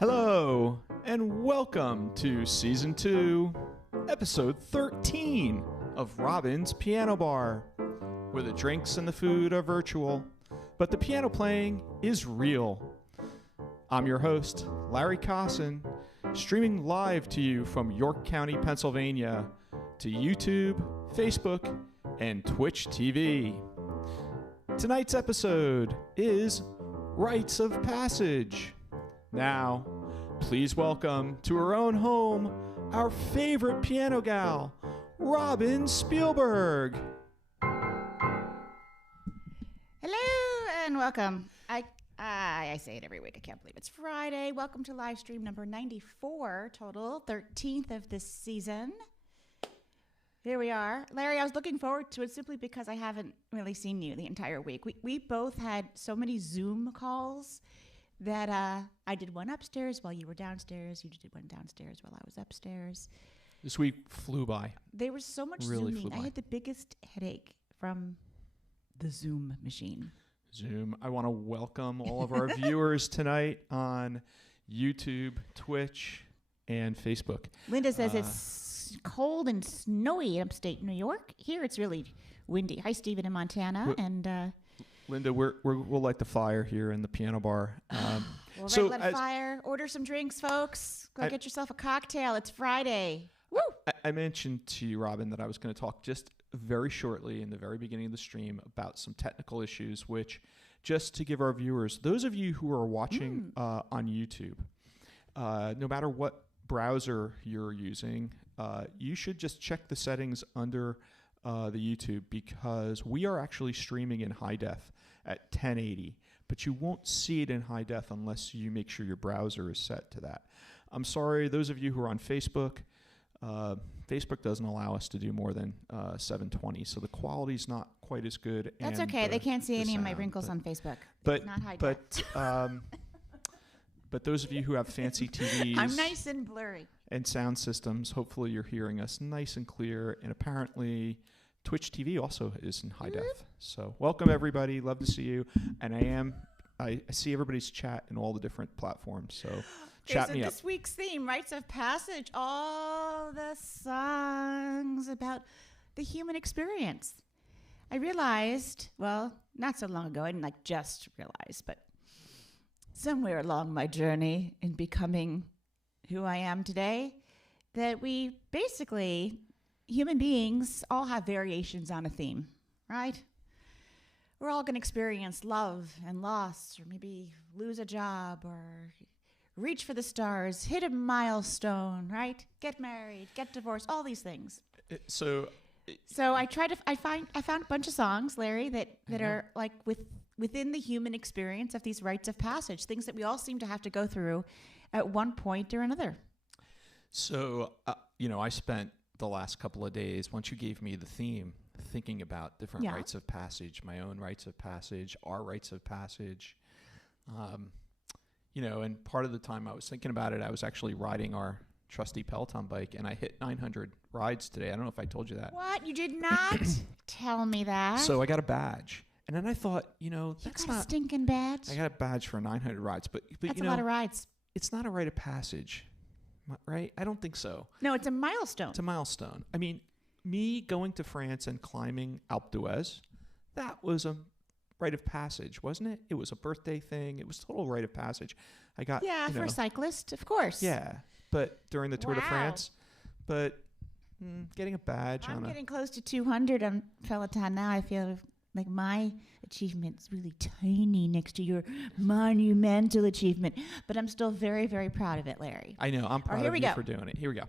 Hello, and welcome to Season 2, Episode 13 of Robin's Piano Bar, where the drinks and the food are virtual, but the piano playing is real. I'm your host, Larry Cosson, streaming live to you from York County, Pennsylvania, to YouTube, Facebook, and Twitch TV. Tonight's episode is Rites of Passage. Now, please welcome to her own home our favorite piano gal, Robin Spielberg. Hello and welcome. I say it every week. I can't believe it's Friday. Welcome to live stream number 94 total, 13th of this season. Here we are. Larry, I was looking forward to it simply because I haven't really seen you the entire week. We both had so many Zoom calls that I did one upstairs while you were downstairs. You did one downstairs while I was upstairs. This week flew by. There was so much Really Zooming. flew by. I had the biggest headache from the Zoom machine. Zoom. I want to welcome all of our viewers tonight on YouTube, Twitch, and Facebook. Linda says it's cold and snowy in upstate New York. Here it's really windy. Hi, Stephen in Montana. Linda, we'll light the fire here in the piano bar. We'll light a fire. Order some drinks, folks. Go get yourself a cocktail. It's Friday. Woo! I mentioned to you, Robin, that I was going to talk just very shortly in the very beginning of the stream about some technical issues, which, just to give our viewers, those of you who are watching on YouTube, no matter what browser you're using, you should just check the settings under the YouTube, because we are actually streaming in high def at 1080, but you won't see it in high def unless you make sure your browser is set to that. I'm sorry, those of you who are on Facebook, Facebook doesn't allow us to do more than 720, so the quality's not quite as good. That's okay. They can't see any of my wrinkles on Facebook. But it's not high def. But those of you who have fancy TVs, I'm nice and blurry, and sound systems, hopefully you're hearing us nice and clear. And apparently Twitch TV also is in high def. So welcome everybody. Love to see you. And I see everybody's chat in all the different platforms. So chat me up. This week's theme, Rites of Passage, all the songs about the human experience. I realized, well, not so long ago, I didn't just realize, but somewhere along my journey in becoming who I am today, that we basically, human beings, all have variations on a theme, right? We're all going to experience love and loss, or maybe lose a job, or reach for the stars, hit a milestone, right? Get married, get divorced, all these things. So I found a bunch of songs, Larry, that are like within the human experience of these rites of passage, things that we all seem to have to go through at one point or another. So, I spent the last couple of days, once you gave me the theme, thinking about different rites of passage, my own rites of passage, our rites of passage. And part of the time I was thinking about it, I was actually riding our trusty Peloton bike, and I hit 900 rides today. I don't know if I told you that. What? You did not tell me that. So I got a badge. And then I thought, that's not a stinking badge. I got a badge for 900 rides, but that's a lot of rides. It's not a rite of passage, right? I don't think so. No, it's a milestone. It's a milestone. I mean, me going to France and climbing Alpe d'Huez, that was a rite of passage, wasn't it? It was a birthday thing. It was total rite of passage. I got for a cyclist, of course. Yeah, but during the Tour de France, but getting a badge. I'm getting close to 200 on Peloton now. I feel like my achievement's really tiny next to your monumental achievement, but I'm still very, very proud of it, Larry. I know. I'm proud of you for doing it. Here we go.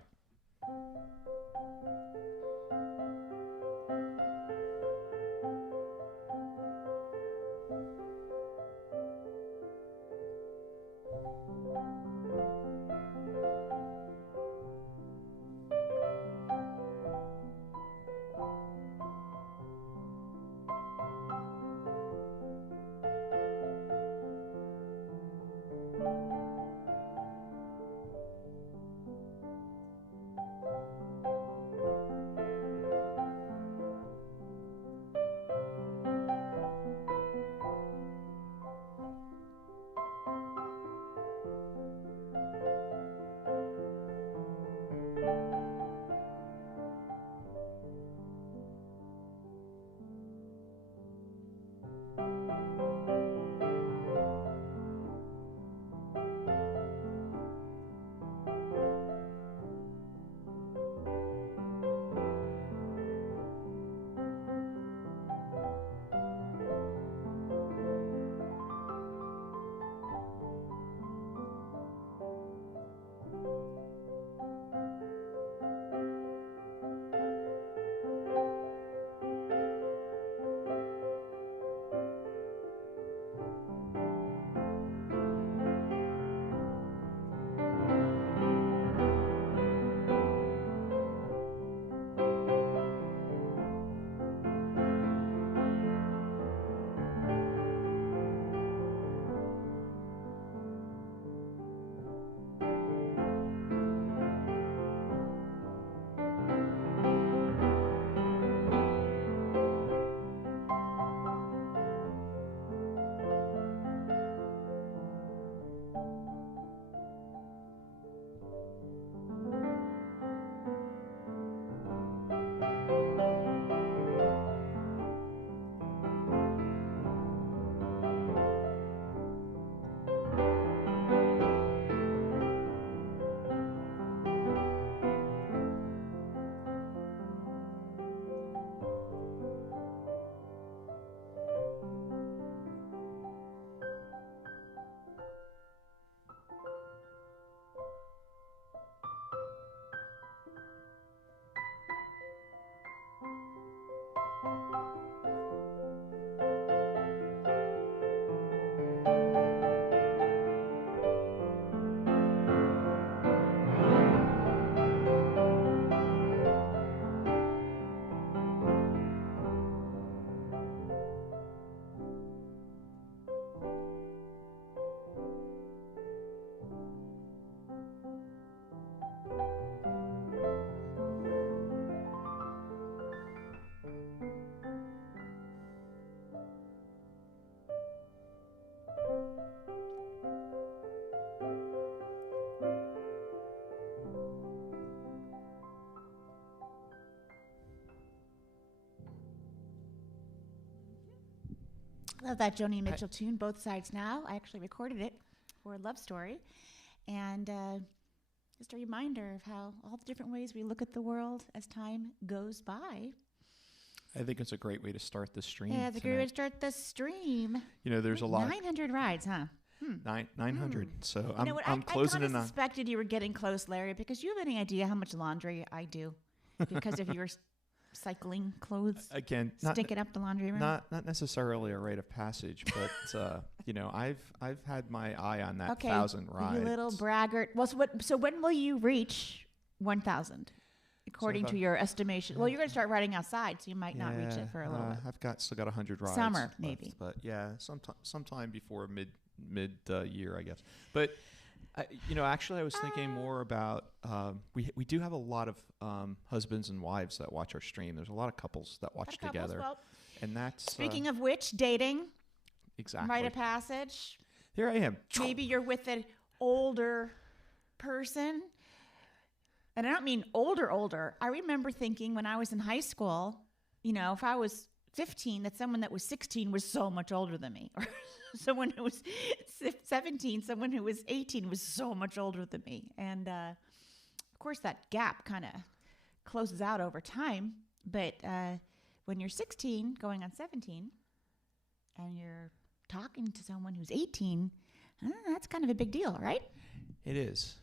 Love that Joni Mitchell tune, Both Sides Now. I actually recorded it for a love story. And just a reminder of how all the different ways we look at the world as time goes by. I think it's a great way to start the stream. Yeah, it's a great way to start the stream. You know, there's a lot. 900 rides, huh? 900. So You I'm, know what? I'm closing I in kind of on. suspected you were getting close, Larry, because you have any idea how much laundry I do because of your cycling clothes Again, sticking up the laundry room? not necessarily a rite of passage, but you know, I've had my eye on that 1,000 rides. You little braggart. Well, so when will you reach 1,000? According to your estimation. Well, you're going to start riding outside, so you might not reach it for a little bit. I've still got 100 rides. Summer, left, maybe. But yeah, sometime before mid year, I guess. But you know, actually, I was thinking more about we do have a lot of husbands and wives that watch our stream. There's a lot of couples that watch together, well, and that's speaking of which, dating, exactly rite of passage. Here I am. Maybe you're with an older person. And I don't mean older. I remember thinking when I was in high school, you know, if I was 15, that someone that was 16 was so much older than me. Or someone who was 17, someone who was 18 was so much older than me. And, of course, that gap kind of closes out over time. But when you're 16 going on 17 and you're talking to someone who's 18, that's kind of a big deal, right? It is.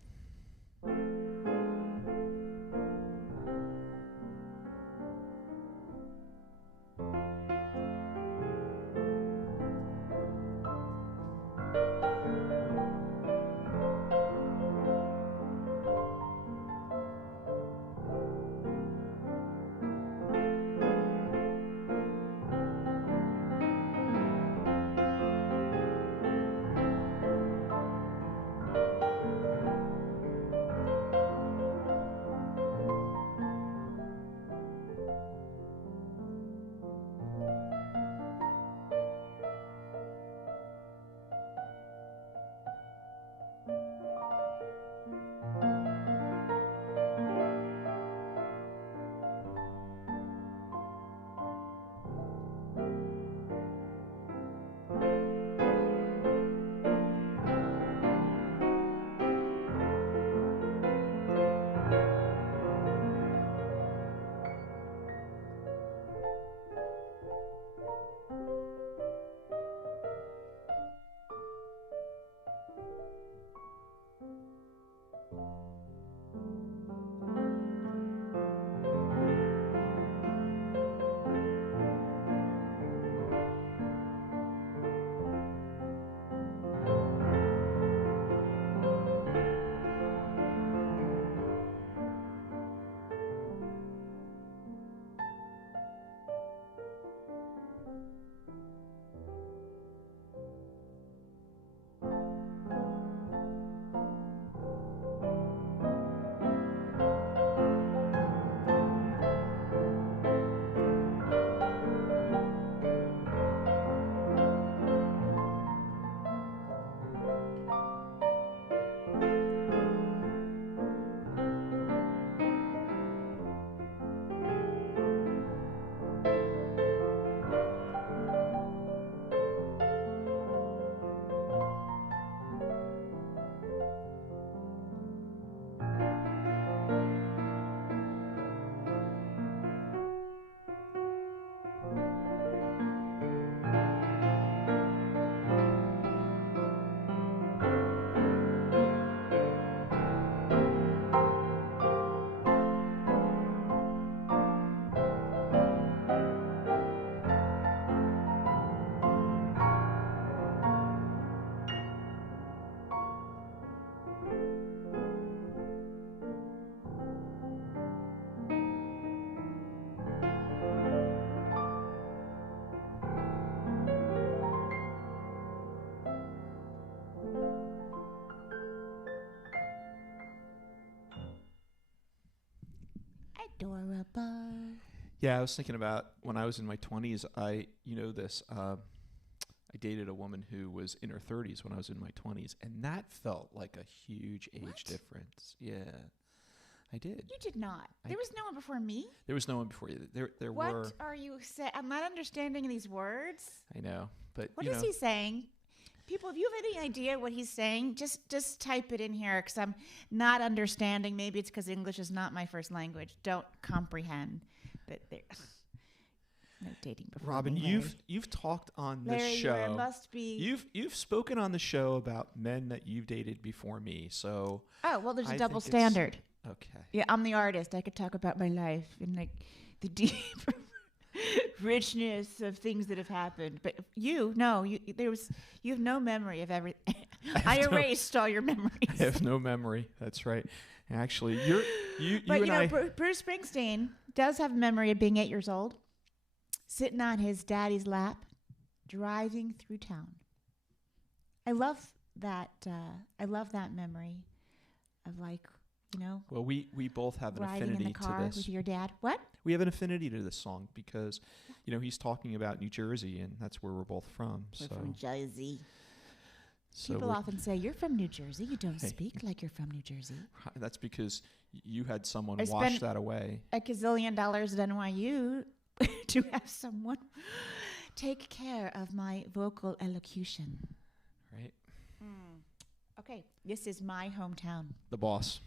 Adorable. Yeah, I was thinking about when I was in my 20s. I dated a woman who was in her 30s when I was in my 20s, and that felt like a huge age difference. Yeah, I did. You did not. There was no one before me. There was no one before you. There were. What are you saying? I'm not understanding these words. I know, but What is he saying? People, if you have any idea what he's saying, just type it in here because I'm not understanding. Maybe it's because English is not my first language. Don't comprehend. But there, no dating before. Robin, me, you've talked on Larry, this show. Larry, must be. You've spoken on the show about men that you've dated before me. So Oh well, there's a I double think it's- standard. Okay. Yeah, I'm the artist. I could talk about my life and like the deep richness of things that have happened. But you have no memory of everything. I erased all your memories. I have no memory. That's right. Actually, you But and I. Bruce Springsteen does have a memory of being 8 years old, sitting on his daddy's lap, driving through town. I love that. I love that memory of Well, we both have an riding affinity in the car to this. with your dad. What? We have an affinity to this song because, he's talking about New Jersey, and that's where we're both from. We're so, from Jersey. so People we're- often say, you're from New Jersey. You don't Hey. speak like you're from New Jersey. that's because you had someone I wash spent- that away. A gazillion dollars at NYU to have someone take care of my vocal elocution. Right? Okay, this is my hometown. The boss.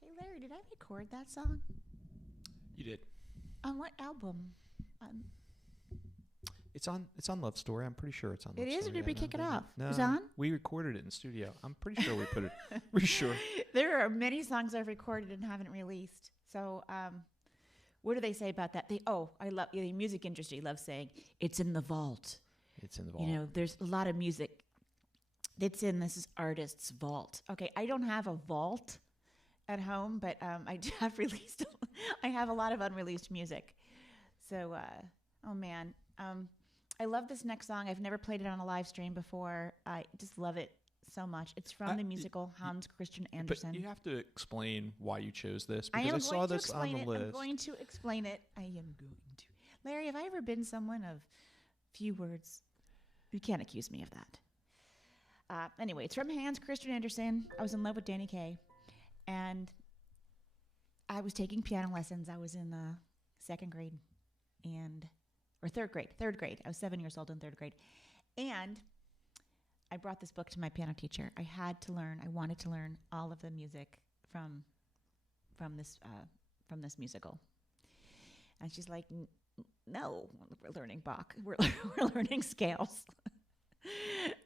Hey, Larry, did I record that song? You did. On what album? It's on Love Story. I'm pretty sure it's on. It Love is, or Story. did we kick it off? No, It's on? we recorded it in studio. I'm pretty sure we put it. Pretty sure. There are many songs I've recorded and haven't released. So, what do they say about that? I love the music industry loves saying it's in the vault. It's in the vault. You know, there's a lot of music that's in this artist's vault. Okay, I don't have a vault at home, but I have released. I have a lot of unreleased music. So, oh man, I love this next song. I've never played it on a live stream before. I just love it so much. It's from the musical Hans Christian Andersen. But you have to explain why you chose this, I because am I saw going to this on explain the it. list. I'm going to explain it. I am going to. Larry, have I ever been someone of few words? You can't accuse me of that. Anyway, it's from Hans Christian Andersen. I was in love with Danny Kaye, and I was taking piano lessons. I was in the second grade or third grade. Third grade. I was 7 years old in third grade. And I brought this book to my piano teacher. I wanted to learn all of the music from this musical. And she's like, no, we're learning Bach. We're learning scales.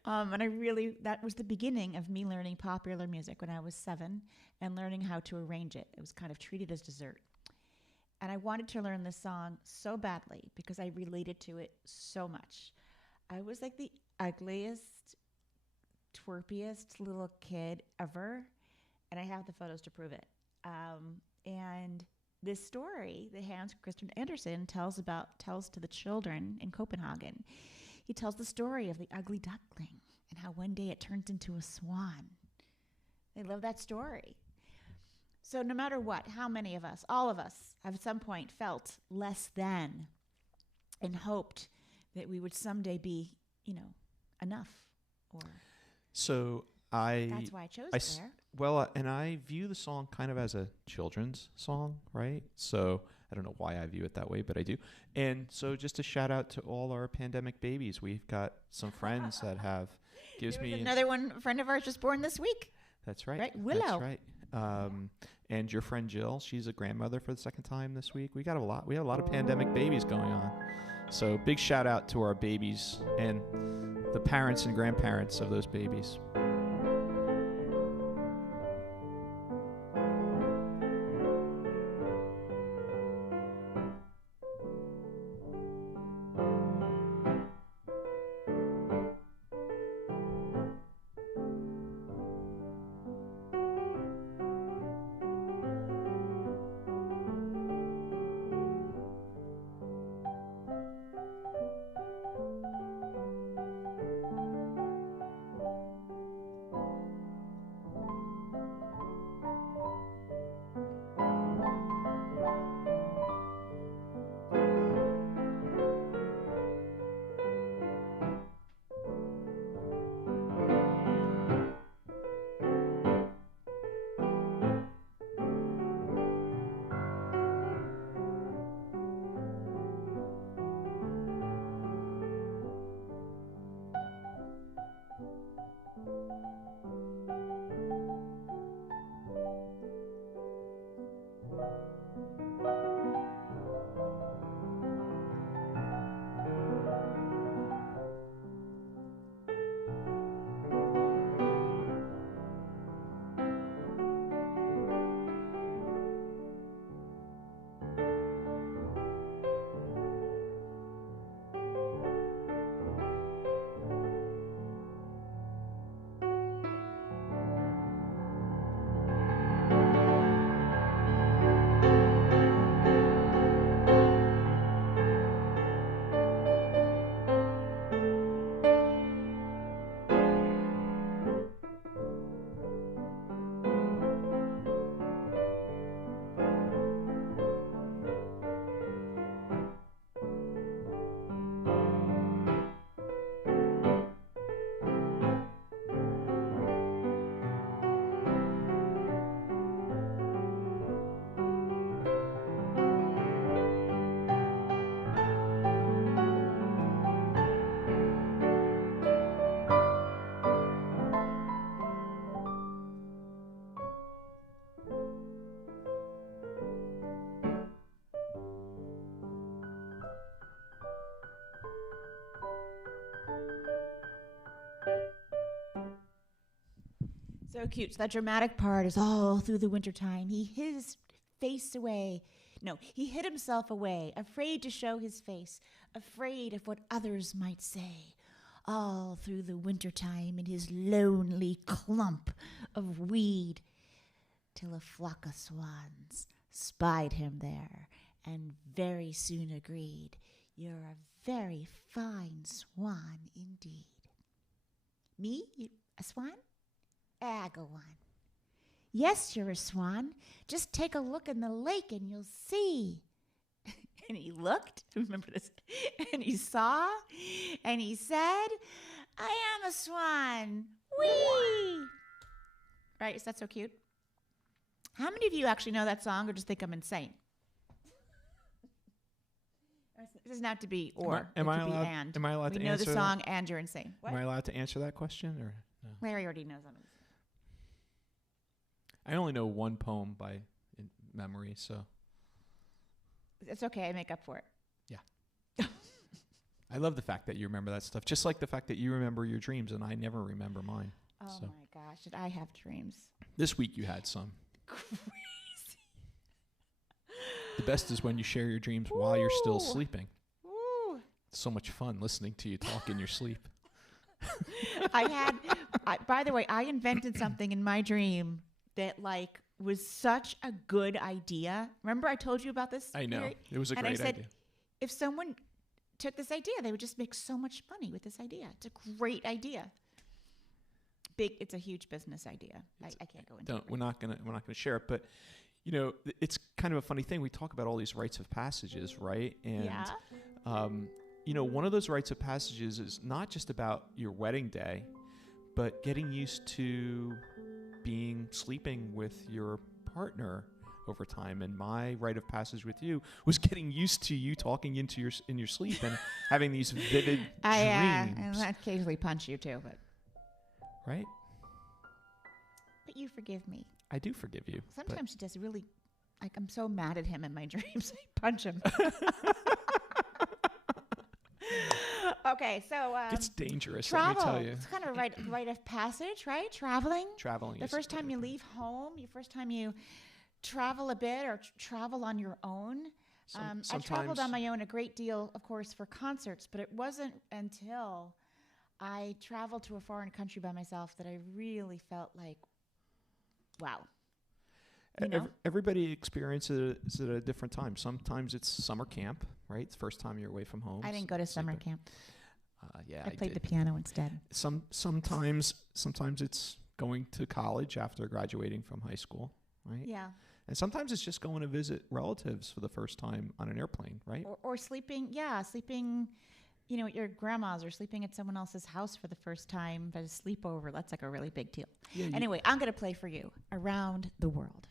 And that was the beginning of me learning popular music when I was 7 and learning how to arrange it. It was kind of treated as dessert. And I wanted to learn this song so badly because I related to it so much. I was like the ugliest, twerpiest little kid ever, and I have the photos to prove it. And this story that Hans Christian Andersen tells to the children in Copenhagen. He tells the story of the ugly duckling and how one day it turns into a swan. They love that story. So no matter what, how many of us, all of us, have at some point felt less than and hoped that we would someday be, enough. So that's why I chose it there. Well, and I view the song kind of as a children's song, right? So I don't know why I view it that way, but I do. And so just a shout out to all our pandemic babies. We've got some friends that have another friend of ours was born this week. That's right. Right, Willow. That's right. And your friend Jill, she's a grandmother for the second time this week. We have a lot of pandemic babies going on. So big shout out to our babies and the parents and grandparents of those babies. So cute. So that dramatic part is all through the wintertime. He hid his face away. No, he hid himself away, afraid to show his face, afraid of what others might say. All through the wintertime in his lonely clump of weed, till a flock of swans spied him there and very soon agreed, "You're a very fine swan indeed." "Me? A swan? Go on." "Yes, you're a swan. Just take a look in the lake and you'll see." And he looked, remember this, and he saw, and he said, "I am a swan. Whee!" Right? Is that so cute? How many of you actually know that song or just think I'm insane? It doesn't have to be or. Am I allowed? And. Am I allowed to answer? We know the song and you're insane. What? Am I allowed to answer that question or no? Larry already knows I'm insane. I only know one poem by memory, so It's okay. I make up for it. I love the fact that you remember that stuff. Just like the fact that you remember your dreams and I never remember mine. Oh So. my gosh, did I have dreams? This week you had some. Crazy. The best is when you share your dreams while you're still Ooh. sleeping. Ooh. It's so much fun listening to you talk in your sleep. By the way, I invented something in my dream that was such a good idea. Remember I told you about this? I know. Theory? It was a And great I said, idea. if someone took this idea, they would just make so much money with this idea. It's a great idea. It's a huge business idea. I can't go into it. We're not gonna share it, but it's kind of a funny thing. We talk about all these rites of passages, right? And Yeah. one of those rites of passages is not just about your wedding day, but getting used to sleeping with your partner over time. And my rite of passage with you was getting used to you talking in your sleep and having these vivid dreams. And I occasionally punch you too, but Right? you forgive me. I do forgive you. Sometimes he does really, I'm so mad at him in my dreams. I punch him. Okay, so It's dangerous, travel. let me tell you. It's kind of a rite of passage, right? Traveling. Traveling. The first time you leave home, the first time you travel a bit or travel on your own. I traveled on my own a great deal, of course, for concerts, but it wasn't until I traveled to a foreign country by myself that I really felt like, wow. Everybody experiences it at a different time. Sometimes it's summer camp, right? It's the first time you're away from home. I didn't go to summer camp. I played did. the piano instead. Sometimes it's going to college after graduating from high school, right? Yeah. And sometimes it's just going to visit relatives for the first time on an airplane, right? Or sleeping, at your grandma's or sleeping at someone else's house for the first time at a sleepover. That's like a really big deal. Yeah, Anyway, I'm going to play for you Around the World.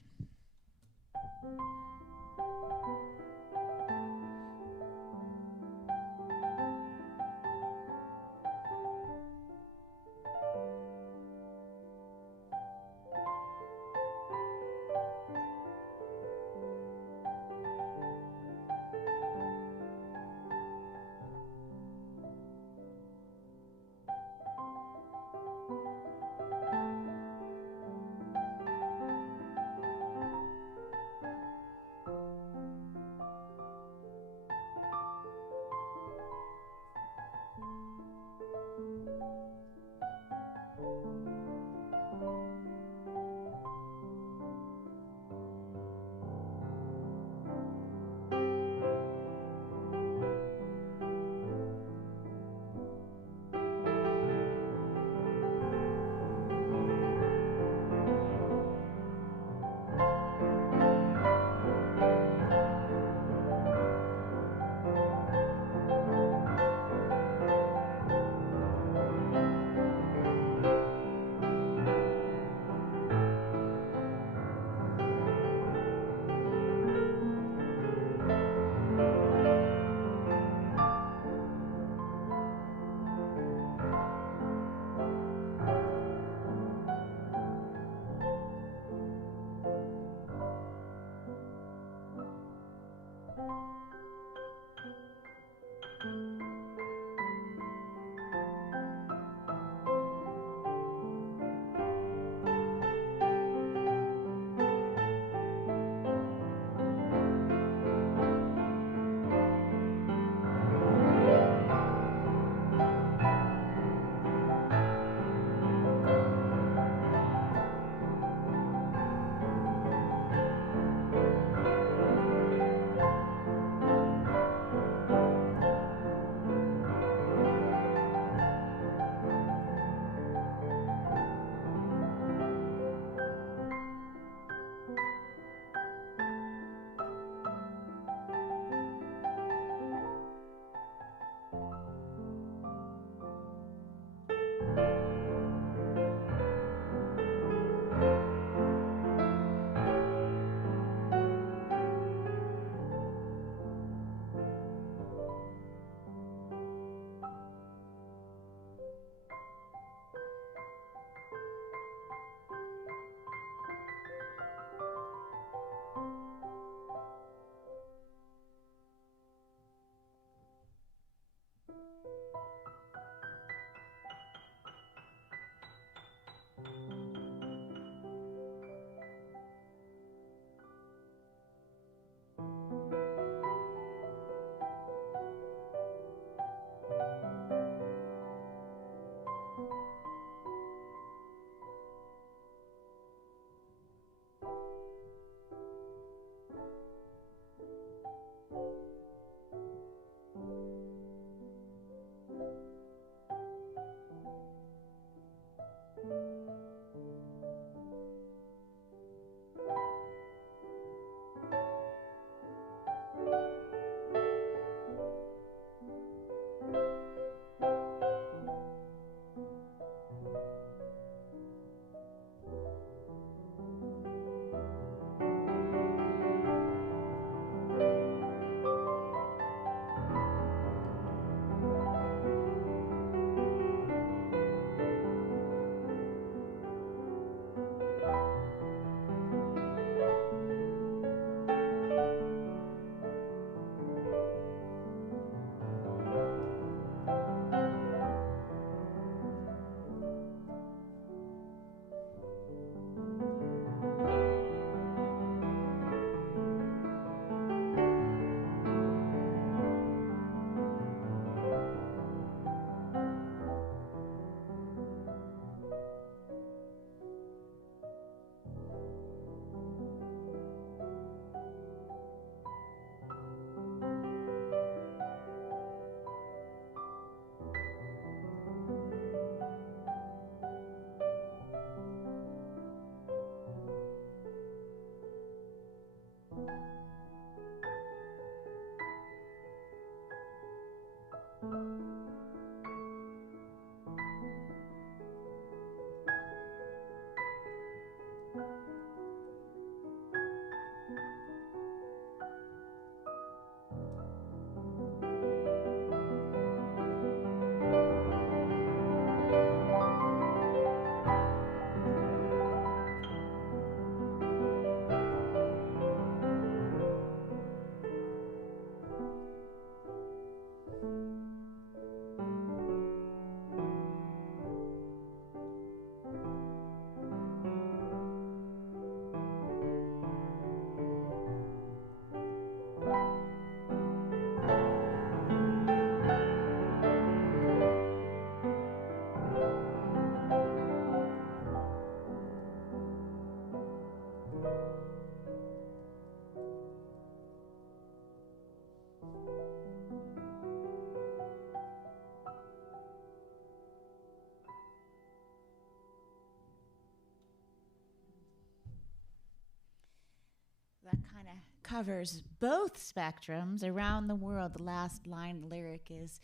That kind of covers both spectrums around the world. The last line lyric is,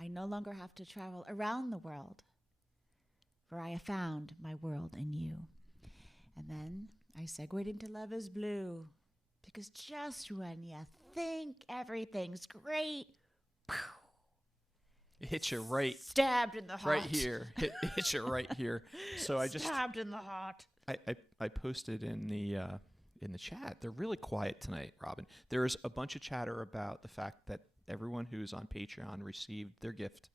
I no longer have to travel around the world, for I have found my world in you. And then I segued into Love is Blue, because just when you think everything's great, It hits you right, stabbed in the heart. right here. Hits you right here. So I just stabbed in the heart. I posted in the chat. They're really quiet tonight, Robin. There's a bunch of chatter about the fact that everyone who's on Patreon received their gift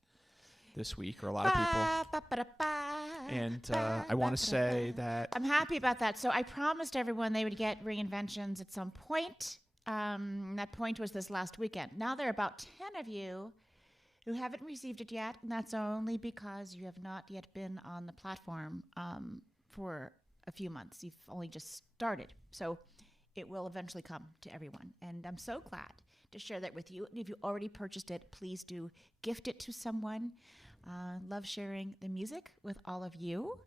this week, or a lot of people. And I want to say that I'm happy about that. So I promised everyone they would get Reinventions at some point. That point was this last weekend. Now there are about 10 of you who haven't received it yet, and that's only because you have not yet been on the platform for a few months. You've only just started. So it will eventually come to everyone. And I'm so glad to share that with you. And if you already purchased it, please do gift it to someone. Love sharing the music with all of you.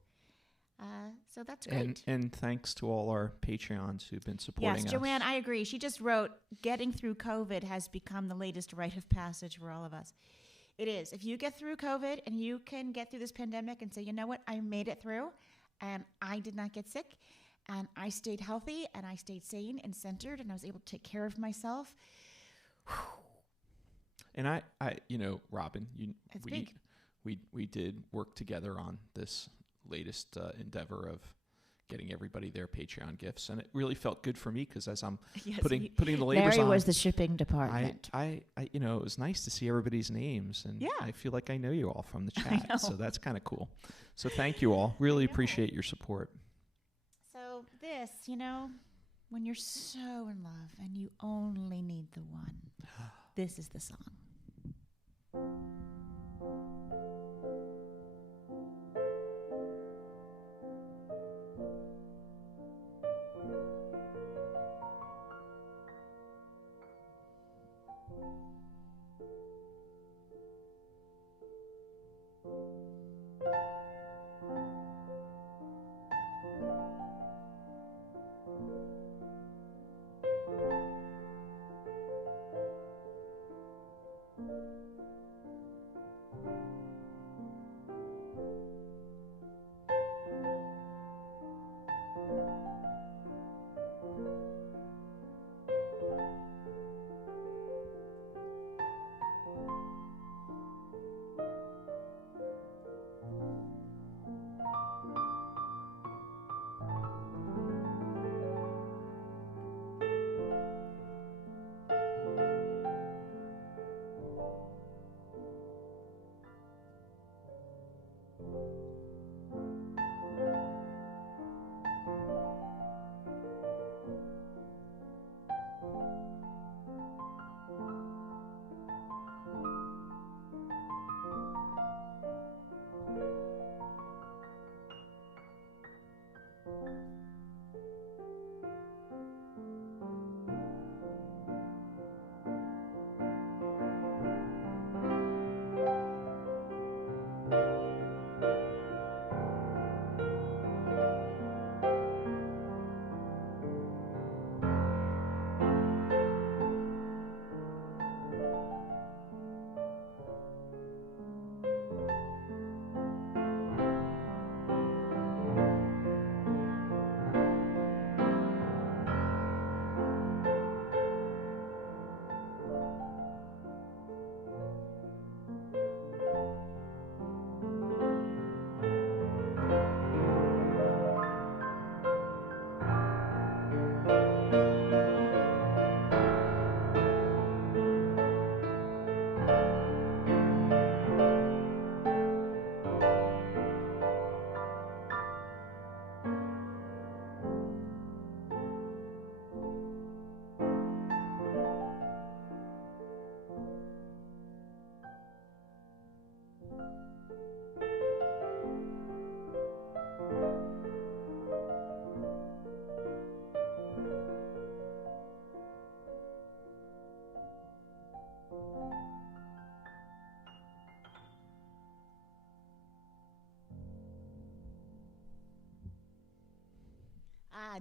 So that's great. And thanks to all our Patreons who've been supporting us. Yes, Joanne, I agree. She just wrote, getting through COVID has become the latest rite of passage for all of us. It is. If you get through COVID and you can get through this pandemic and say, you know what, I made it through and I did not get sick and I stayed healthy and I stayed sane and centered and I was able to take care of myself. And I Robin, It's big. we did work together on this latest endeavor of getting everybody their Patreon gifts, and it really felt good for me because as I'm putting the labels Larry on, was the shipping department. I it was nice to see everybody's names, and I feel like I know you all from the chat, so that's kind of cool. So thank you all. Really appreciate your support. So this, when you're so in love and you only need the one, this is the song.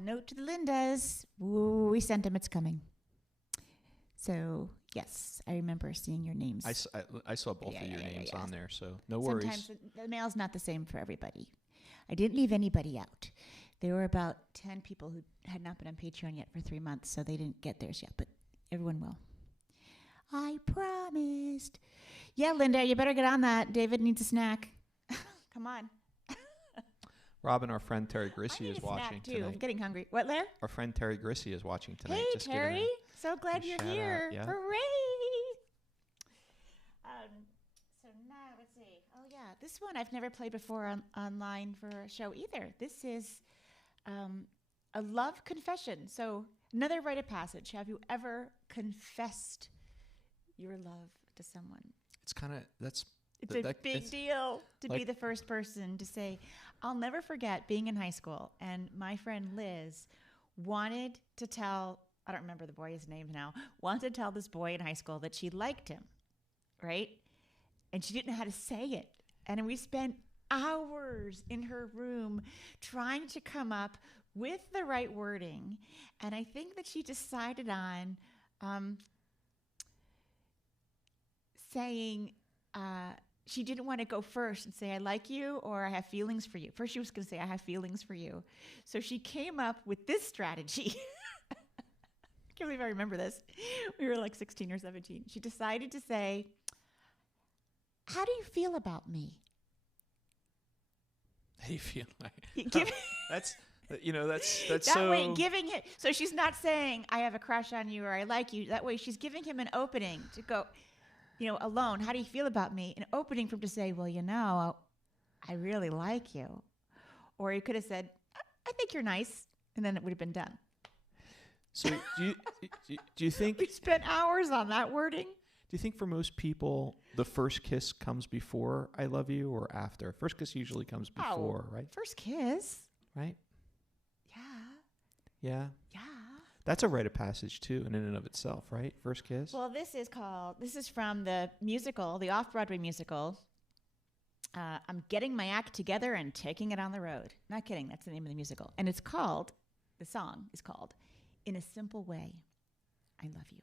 note to the Lindas. Ooh, we sent them. It's coming. So, yes, I remember seeing your names. I saw both of your names on there, so no worries. Sometimes the mail's not the same for everybody. I didn't leave anybody out. There were about 10 people who had not been on Patreon yet for 3 months, so they didn't get theirs yet, but everyone will. I promised. Yeah, Linda, you better get on that. David needs a snack. Come on. Robin, our friend Terry Grissy I need is a watching snack too. tonight. I'm getting hungry. What, Lair? Our friend Terry Grissy is watching tonight. Hey, Just Terry. So glad you're here. Yeah. Hooray! So now, let's see. Oh, yeah. This one I've never played before online for a show either. This is a love confession. So another rite of passage. Have you ever confessed your love to someone? It's kind of, It's a big deal to be the first person to say, I'll never forget being in high school, and my friend Liz wanted to tell, I don't remember the boy's name now, wanted to tell this boy in high school that she liked him, right? And she didn't know how to say it. And we spent hours in her room trying to come up with the right wording. And I think that she decided on saying, she didn't want to go first and say, I like you or I have feelings for you. First, she was going to say, I have feelings for you. So she came up with this strategy. I can't believe I remember this. We were like 16 or 17. She decided to say, how do you feel about me? How do you feel like? Give that's that so. way, giving him. So she's not saying, I have a crush on you or I like you. That way, she's giving him an opening to go, alone. How do you feel about me? An opening for him to say, well, I really like you. Or he could have said, I think you're nice. And then it would have been done. So do you think we spent hours on that wording? Do you think for most people the first kiss comes before I love you or after? First kiss usually comes before, right? First kiss. Right? Yeah. Yeah. Yeah. That's a rite of passage too, in and of itself, right? First kiss. Well, this is from the musical, the off-Broadway musical. I'm Getting My Act Together and Taking It on the Road. Not kidding. That's the name of the musical. And the song is called, In a Simple Way, I Love You.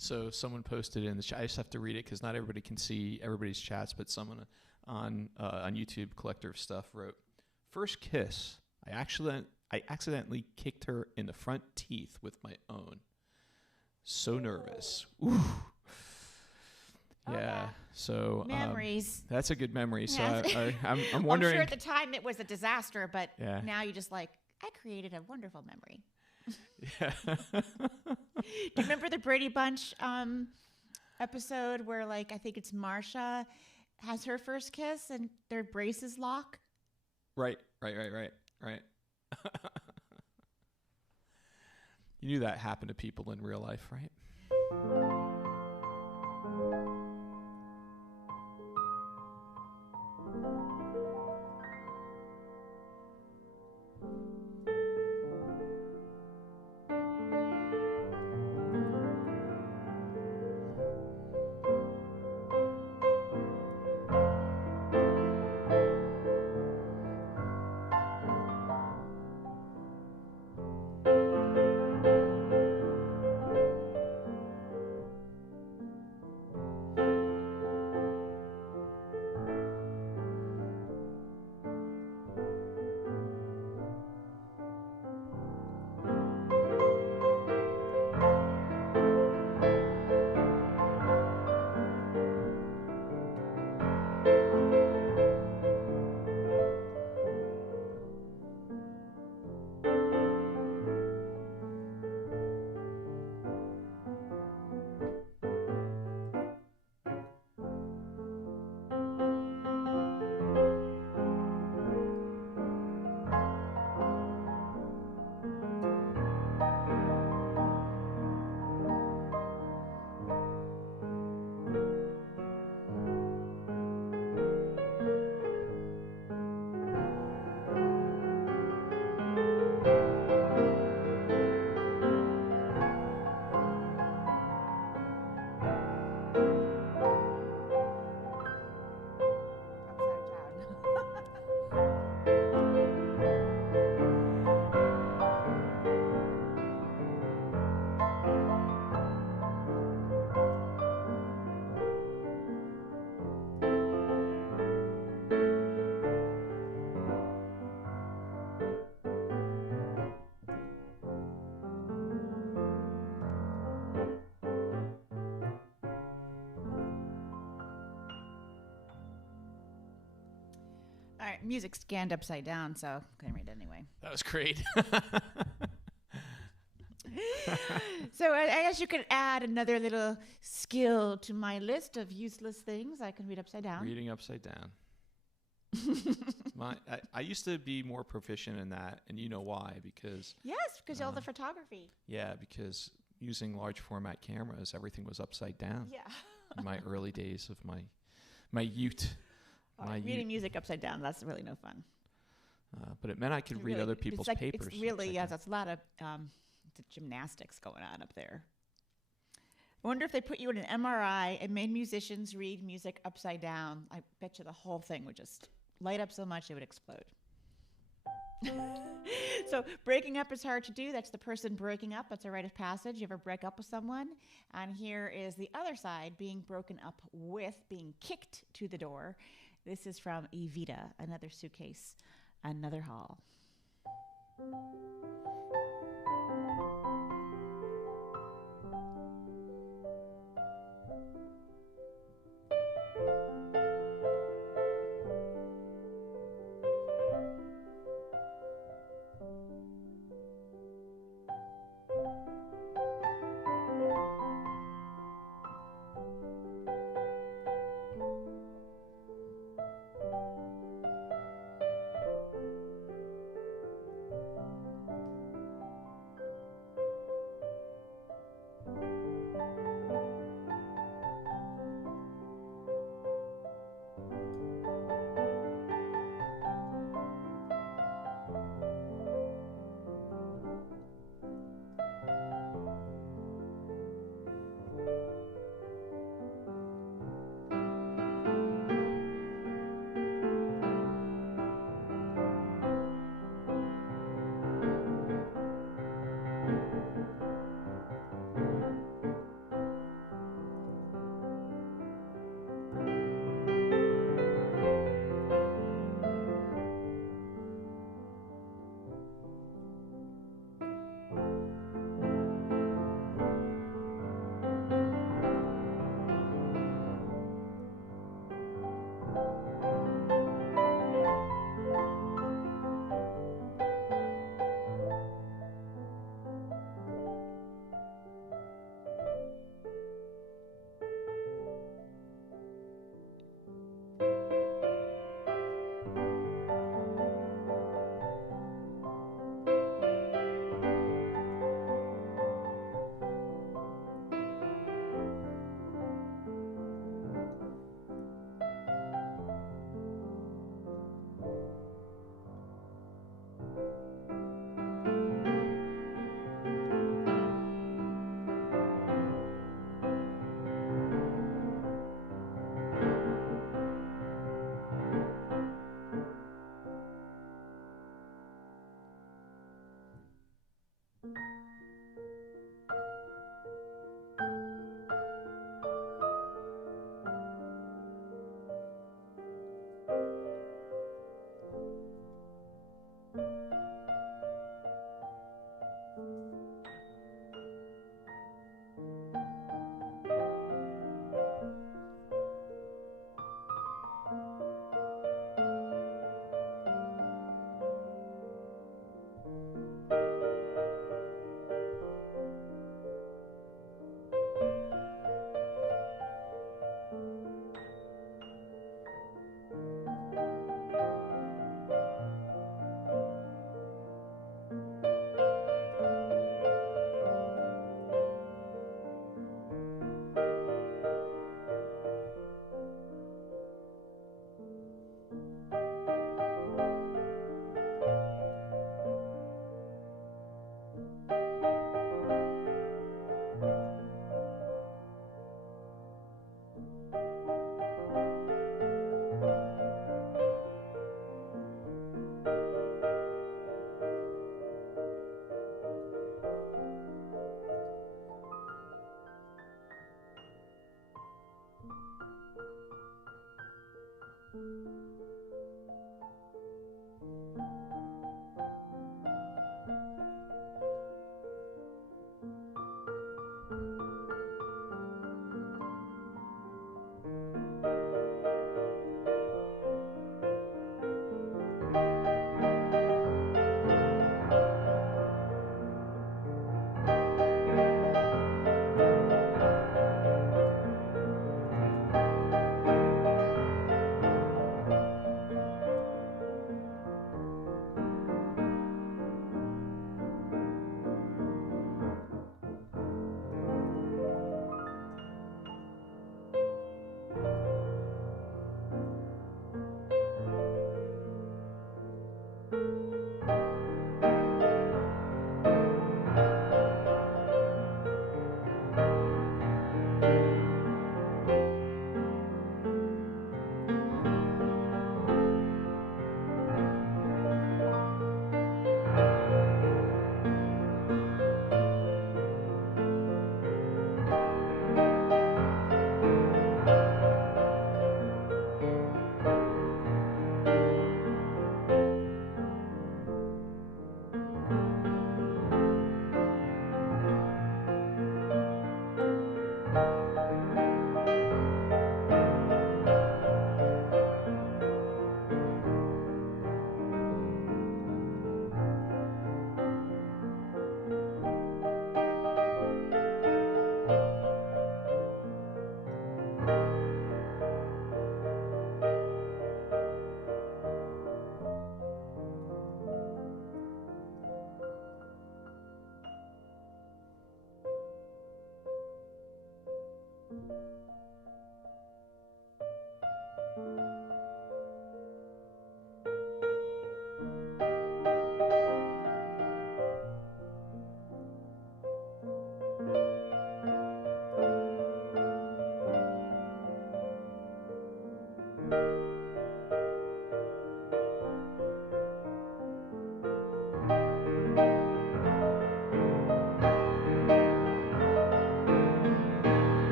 So someone posted in the chat. I just have to read it because not everybody can see everybody's chats, but someone on YouTube, Collector of Stuff, wrote, First kiss. I accidentally kicked her in the front teeth with my own. So nervous. Ooh. Yeah. So memories. that's a good memory. So Yes. I'm wondering. I'm sure at the time it was a disaster, but Yeah. now you're just like, I created a wonderful memory. Yeah. Do you remember the Brady Bunch episode where, like, I think it's Marsha has her first kiss and their braces lock? Right. You knew that happened to people in real life, right? All right, music scanned upside down, so couldn't read it anyway. That was great. So I guess you could add another little skill to my list of useless things I can read upside down. Reading upside down. I used to be more proficient in that, and you know why? Because Yes, because all the photography. because using large format cameras, everything was upside down. Yeah. In my early days of my youth. Reading music upside down, that's really no fun. But it meant I could read other people's papers. It's really, upside yes, down. that's a lot of gymnastics going on up there. I wonder if they put you in an MRI and made musicians read music upside down. I bet you the whole thing would just light up so much it would explode. So breaking up is hard to do. That's the person breaking up. That's a rite of passage. You ever break up with someone? And here is the other side, being broken up with, being kicked to the door. This is from Evita, Another Suitcase, Another Hall.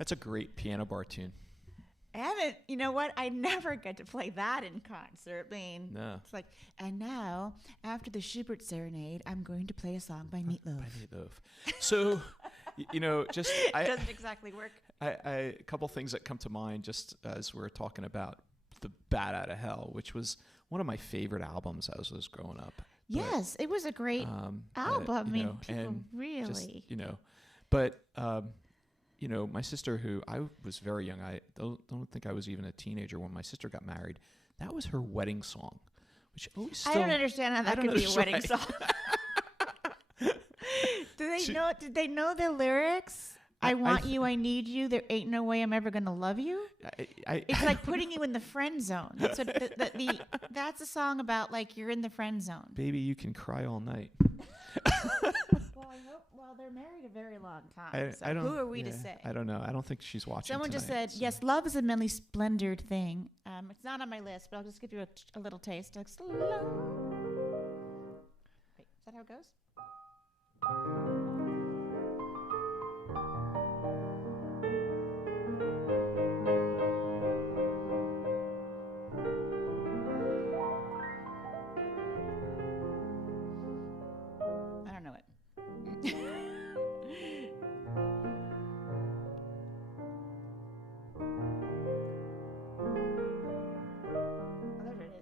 That's a great piano bar tune. And But you know what? I never get to play that in concert. I mean, No. it's like, and now, after the Schubert Serenade, I'm going to play a song by Meatloaf. By Meatloaf. So, just It doesn't exactly work. a couple things that come to mind just as we're talking about the Bat Out of Hell, which was one of my favorite albums as I was growing up. Yes, it was a great album. I mean, people really. Just, but my sister, who I was very young, I don't think I was even a teenager when my sister got married. That was her wedding song, which always still, I don't understand how that could be a wedding song. Did they know the lyrics? I want you, I need you. There ain't no way I'm ever gonna love you. It's like putting you in the friend zone. That's what that's a song about. Like you're in the friend zone. Baby, you can cry all night. Well, they're married a very long time. I don't, who are we to say? I don't know. I don't think she's watching. Someone just tonight, said, yes, love is a many splendored thing. It's not on my list, but I'll just give you a little taste. Like, slow. Wait, is that how it goes? I don't know it.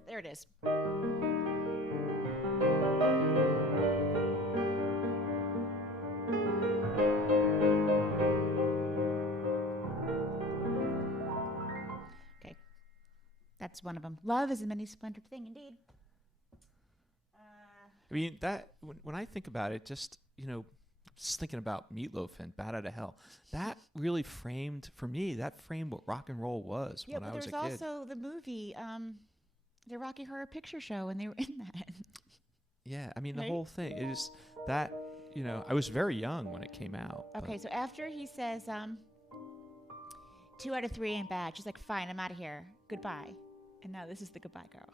There it is. Okay. That's one of them. Love is a many splendored thing, indeed. I mean, that when I think about it, just thinking about Meatloaf and Bat Out of Hell, that really framed what rock and roll was when I was a kid. Yeah, but there's also the movie, the Rocky Horror Picture Show, and they were in that. Yeah, I mean, right? The whole thing is that, I was very young when it came out. Okay, so after he says, 2 out of 3 ain't bad, she's like, fine, I'm out of here. Goodbye. And now this is the goodbye girl.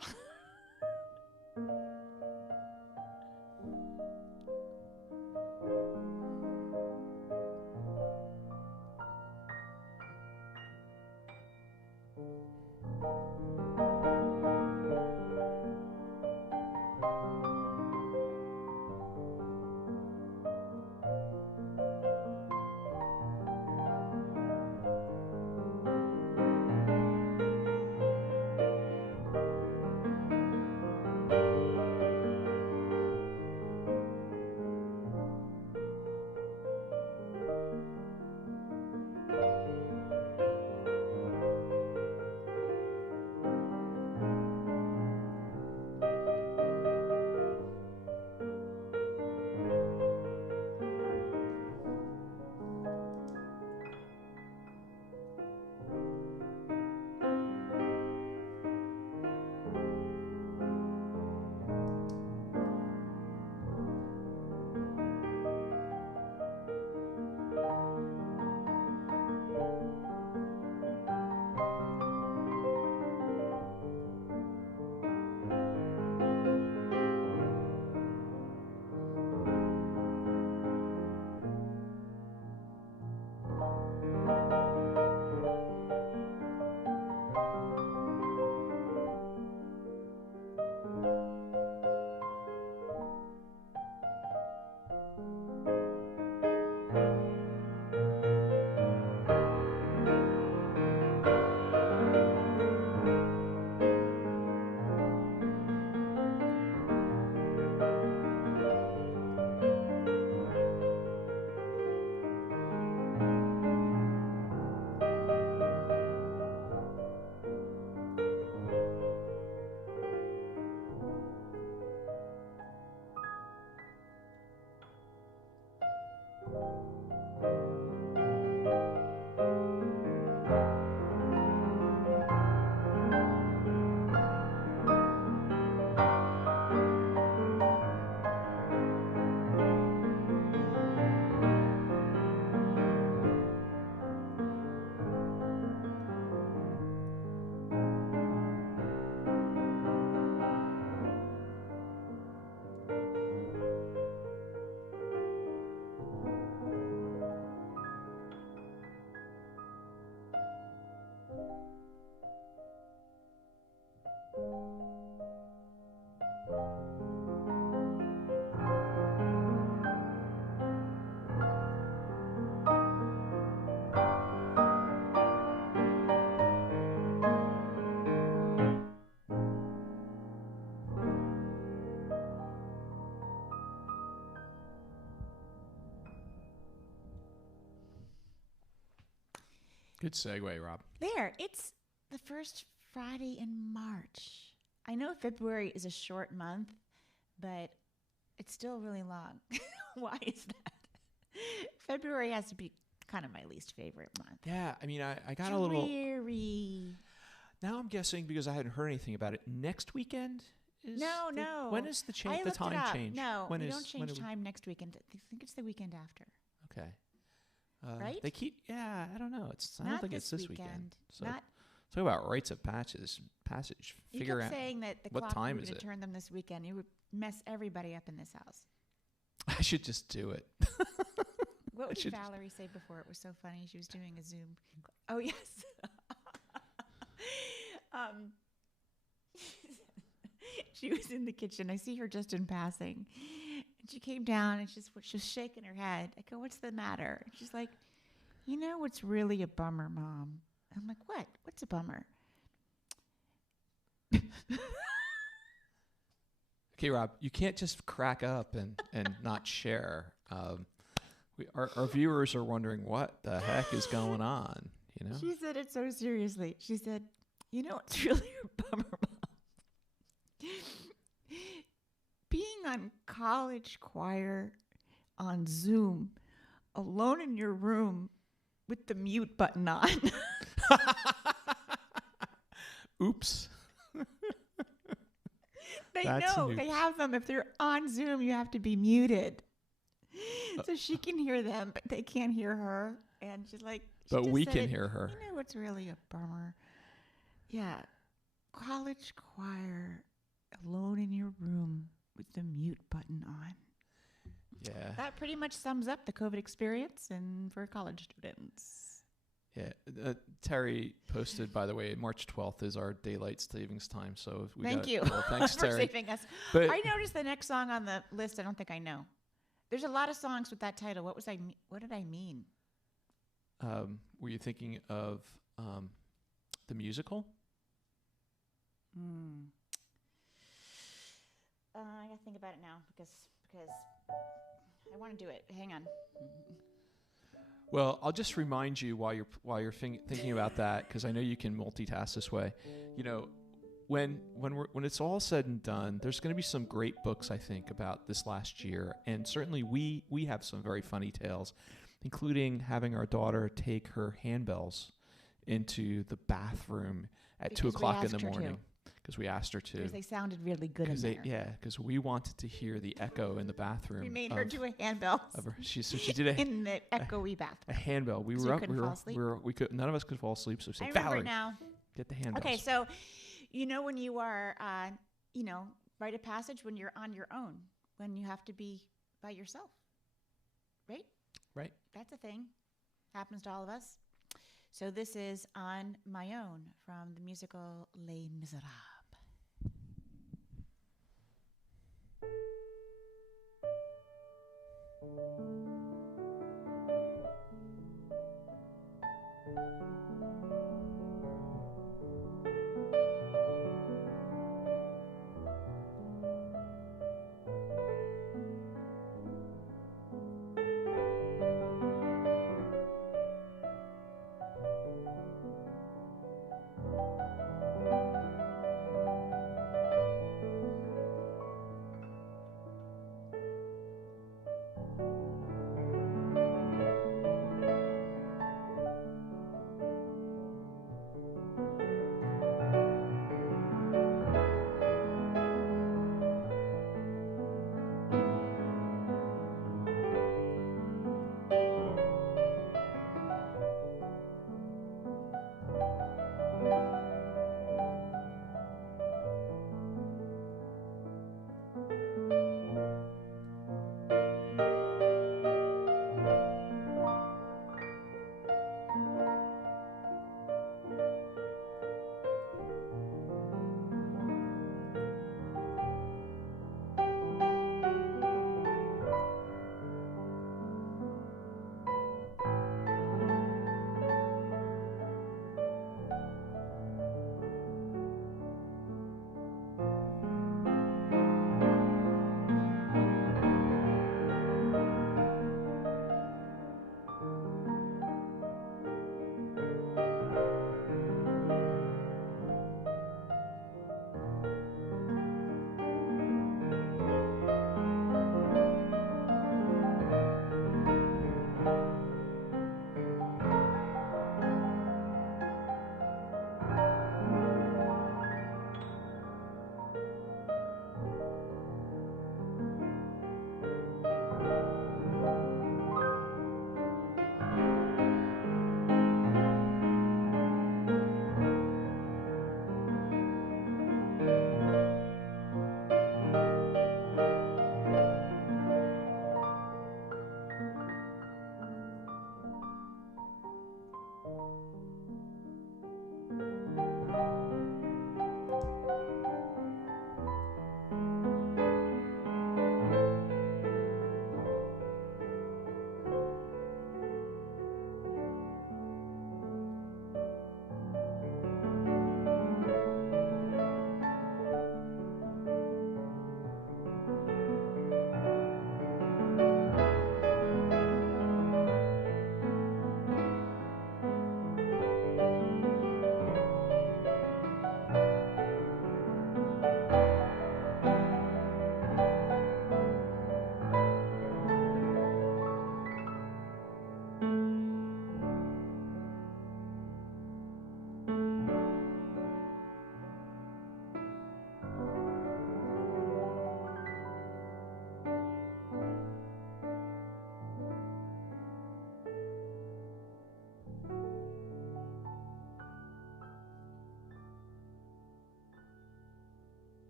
Good segue, Rob. There, it's the first Friday in March. I know February is a short month, but it's still really long. Why is that? February has to be kind of my least favorite month. Yeah, I mean, I got Dreary. a little... Now I'm guessing because I hadn't heard anything about it. Next weekend is... No. When is the I looked time it up. change? No, when we don't change time next weekend. I think it's the weekend after. Okay. Right? They keep... Yeah, I don't know. I don't think it's this weekend. So Not. talk about rites of passage. You Figure kept out saying that the what clock time we were is going to it. turn them this weekend. It would mess everybody up in this house. I should just do it. What did Valerie say before? It was so funny. She was doing a Zoom. Oh, yes. She was in the kitchen. I see her just in passing. And she came down and she's shaking her head. I go, what's the matter? And she's like, you know what's really a bummer, Mom? I'm like, what? What's a bummer? Okay, Rob, you can't just crack up and not share. Our viewers are wondering what the heck is going on, you know? She said it so seriously. She said, you know what's really a bummer, Mom? Being on college choir on Zoom, alone in your room with the mute button on. Oops. They That's know. an They oops. have them. If they're on Zoom, you have to be muted. So she can hear them, but they can't hear her. And she's like, But we can hear her. You know what's really a bummer? Yeah. College choir, alone in your room with the mute button on. Yeah. That pretty much sums up the COVID experience and for college students. Yeah. Terry posted, by the way, March 12th is our daylight savings time. So if we Thank you well, thanks, for Terry. saving us. But I noticed the next song on the list. I don't think I know. There's a lot of songs with that title. What did I mean? were you thinking of the musical? I gotta think about it now because I want to do it. Hang on. Well, I'll just remind you while you're thinking about that, because I know you can multitask this way. You know, when it's all said and done, there's going to be some great books, I think, about this last year, and certainly we have some very funny tales, including having our daughter take her handbells into the bathroom at Because 2:00 in the we asked her morning. Because we asked her to. Because they sounded really good in there. Because we wanted to hear the echo in the bathroom. We made her do a handbell. She did a in the echoey bathroom. a handbell. We So were you up. couldn't fall asleep? None of us could fall asleep. So we I said, remember Valerie, now. get the handbells. Okay, so you know when you are, rite of passage when you're on your own, when you have to be by yourself, right? Right. That's a thing. Happens to all of us. So this is On My Own from the musical Les Miserables.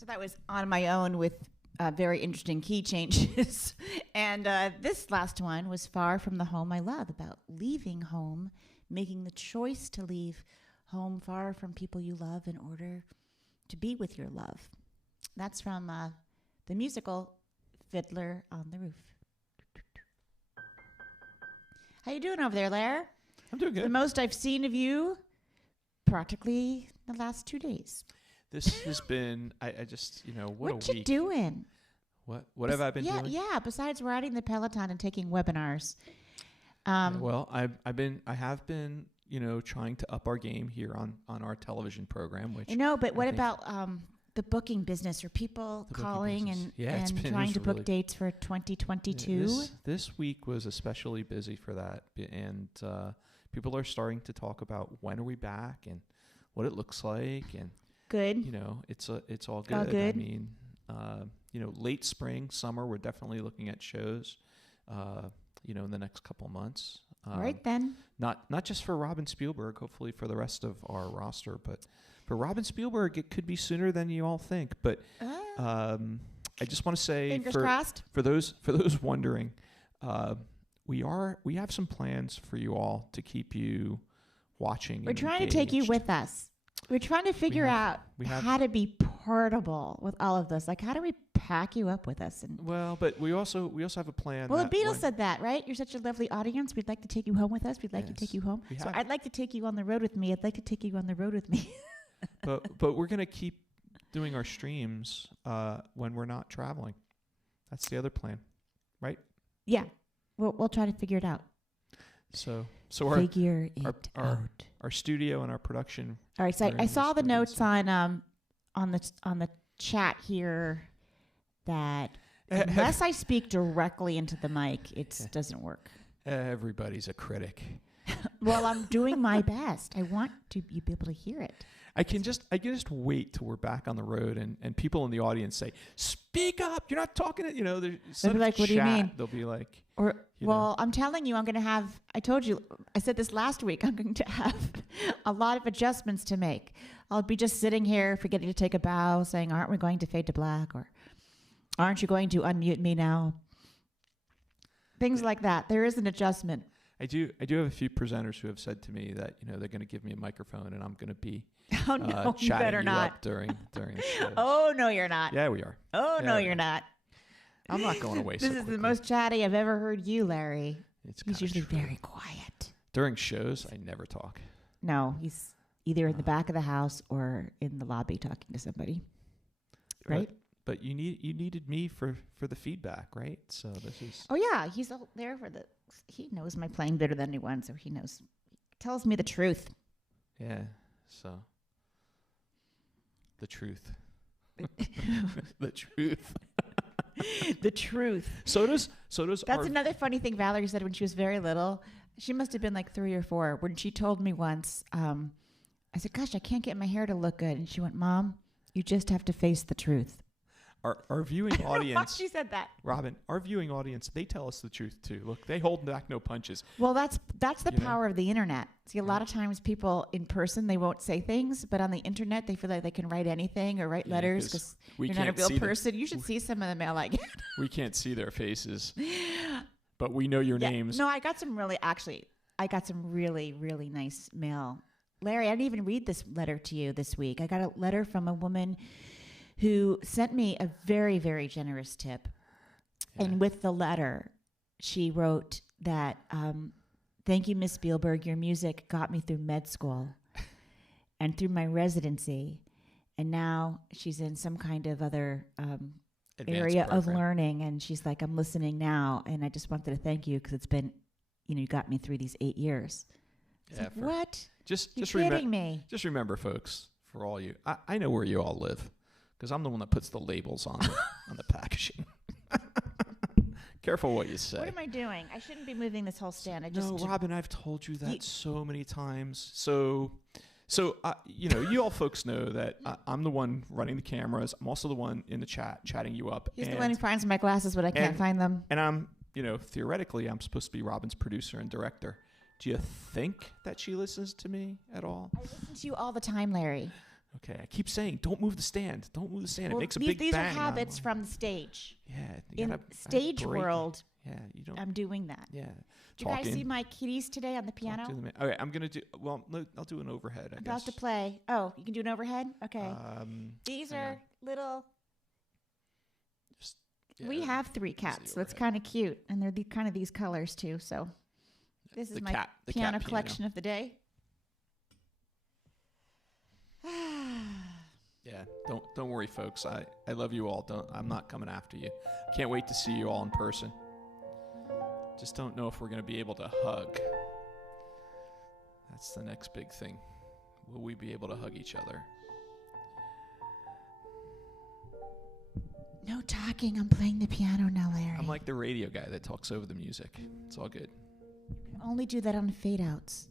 So that was on my own with very interesting key changes. And this last one was Far from the Home I Love, about leaving home, making the choice to leave home far from people you love in order to be with your love. That's from the musical Fiddler on the Roof. How you doing over there, Lair? I'm doing good. The most I've seen of you practically the last 2 days. This has been, I just, what What a you week. doing? What have I been doing? Yeah, besides riding the Peloton and taking webinars. Well, I have been, trying to up our game here on our television program, which But what think- about the booking business? Are people The booking calling business. and, Yeah, it's and been- it trying was to book really- dates for 2022? This week was especially busy for that, and people are starting to talk about when are we back and what it looks like, and Good. it's all good. All good. I mean, late spring, summer, we're definitely looking at shows, in the next couple months. All right, then. Not just for Robin Spielberg, hopefully for the rest of our roster, but for Robin Spielberg, it could be sooner than you all think. But I just want to say, Fingers crossed. for those wondering, we have some plans for you all to keep you watching. We're and trying to take you engaged. with us. We're trying to figure out we have- how to be portable with all of this. Like, how do we pack you up with us? And Well, but we also have a plan. well, the that Beatles when- said that, right? You're such a lovely audience. We'd like to take you home with us. We'd like to take Yes, you home. we So have. I'd like to take you on the road with me. I'd like to take you on the road with me. but we're gonna keep doing our streams when we're not traveling. That's the other plan, right? Yeah. We'll try to figure it out. So Figure it our- out. our studio and our production. All right. So during I this saw the busy notes season. on the chat here that unless I speak directly into the mic, it doesn't work. Everybody's a critic. Well, I'm doing my best. I want to be able to hear it. I can just wait till we're back on the road and people in the audience say, "Speak up! You're not talking." They'll be like, "What do you mean?" They'll be like, Or You well, I'm telling you, I'm going to have. I told you, I said this last week. I'm going to have a lot of adjustments to make. I'll be just sitting here, forgetting to take a bow, saying, "Aren't we going to fade to black?" Or "Aren't you going to unmute me now?" Things like that. There is an adjustment. I do have a few presenters who have said to me that they're going to give me a microphone and I'm going to be Oh no, you chatting better you not. up during the show. Oh no, you're not. Yeah, we are. Oh Yeah, no, we you're are. not. I'm not going away. This so is the quickly. most chatty I've ever heard you, Larry. It's He's kinda usually true. very quiet. During shows. I never talk. No, he's either in the back of the house or in the lobby talking to somebody. Right? But you needed me for the feedback, right? So this is. Oh yeah, he's all there for the. He knows my playing better than anyone, so he knows. Tells me the truth. Yeah. So. The truth. The truth. The truth. So does. That's our, another funny thing Valerie said when she was very little. She must have been like 3 or 4 when she told me once. I said, "Gosh, I can't get my hair to look good," and she went, "Mom, you just have to face the truth." our viewing audience. She said that. Robin, our viewing audience, they tell us the truth too. Look, they hold back no punches. Well, that's the You know? power of the internet. See, a lot of times people in person, they won't say things, but on the internet, they feel like they can write anything or write Yeah, letters 'cause because we you're not a can't real see them. person. You should see some of the mail I get. We can't see their faces, but we know your Yeah. names. No, I got some really, really nice mail. Larry, I didn't even read this letter to you this week. I got a letter from a woman who sent me a very, very generous tip. Yeah. And with the letter, she wrote that, "Thank you, Miss Spielberg. Your music got me through med school and through my residency." And now she's in some kind of other Advanced area of program. learning. And she's like, "I'm listening now. And I just wanted to thank you because it's been, you got me through these 8 years." It's Yeah, like, for- what? Just You're remember. kidding me. Just remember, folks, for all you, I know where you all live, because I'm the one that puts the labels on on the packaging. Careful what you say. What am I doing? I shouldn't be moving this whole stand. No, Robin, I've told you that You- so many times. So you all folks know that I'm the one running the cameras. I'm also the one in the chat chatting you up. He's the and, one who finds my glasses when I can't and- find them. and I'm, theoretically, I'm supposed to be Robin's producer and director. Do you think that she listens to me at all? I listen to you all the time, Larry. Okay, I keep saying, don't move the stand. Don't move the stand. Well, It makes a these, big these bang. are habits from the stage. Yeah. You In gotta stage break it. world, Yeah, you don't. I'm doing that. Yeah. Do you guys see my kitties today on the Talk piano? to them. Okay, I'm gonna do. Well, no, I'll do an overhead. I I'm guess. about to play. Oh, you can do an overhead? Okay. These hang are on. little. Just, We yeah, have 3 the cats, so it's overhead. kind of cute, and they're kind of these colors too. So this is The my cat piano collection of the day. Yeah, don't worry, folks. I love you all. I'm not coming after you. Can't wait to see you all in person. Just don't know if we're gonna be able to hug. That's the next big thing. Will we be able to hug each other? No talking. I'm playing the piano now, Larry. I'm like the radio guy that talks over the music. It's all good. You can only do that on fade outs.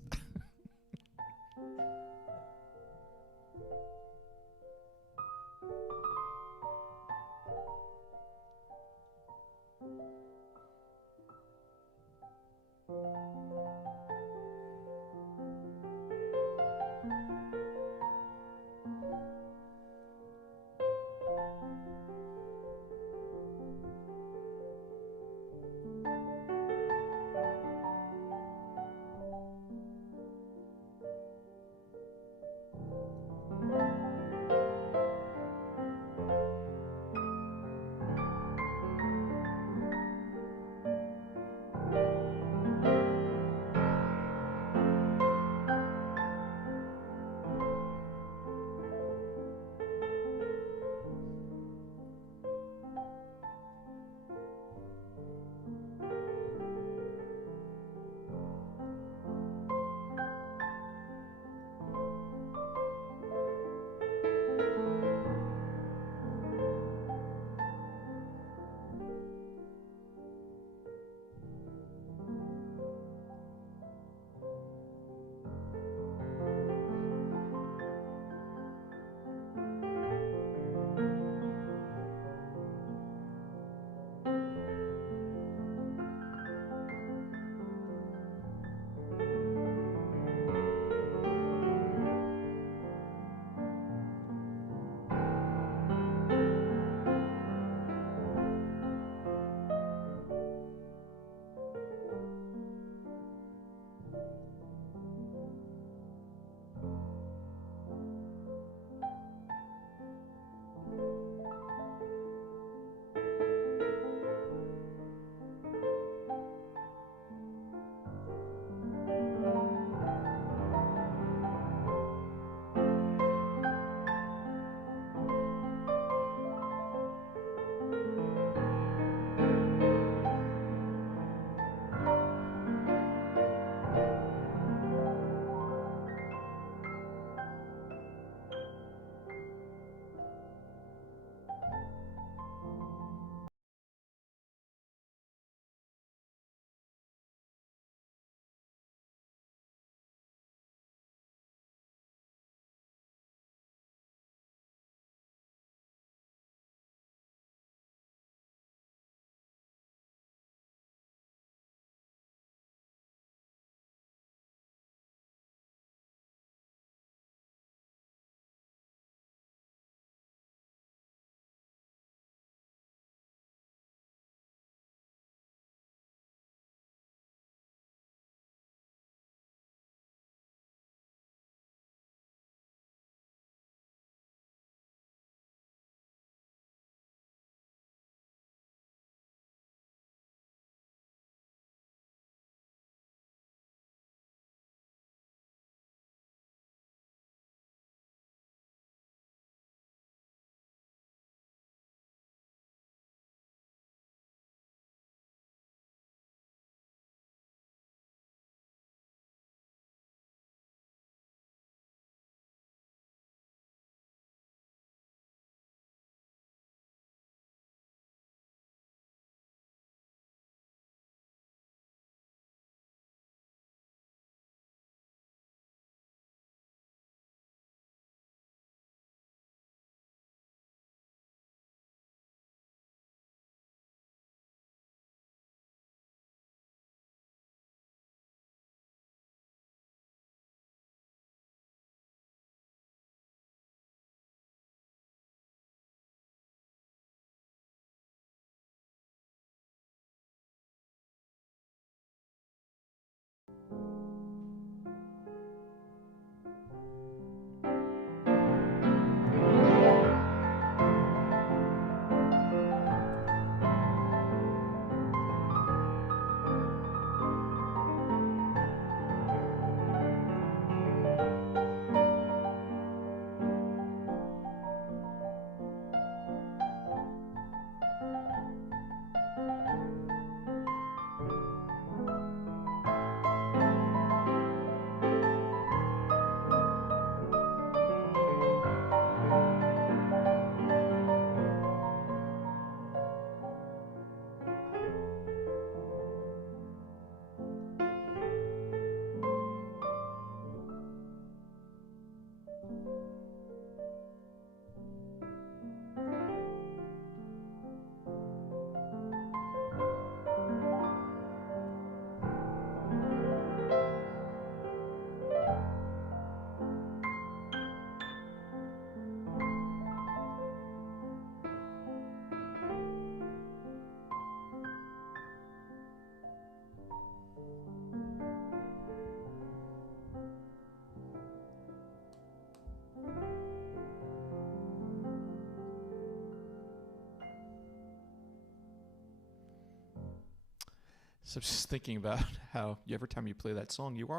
So I'm just thinking about how every time you play that song, you're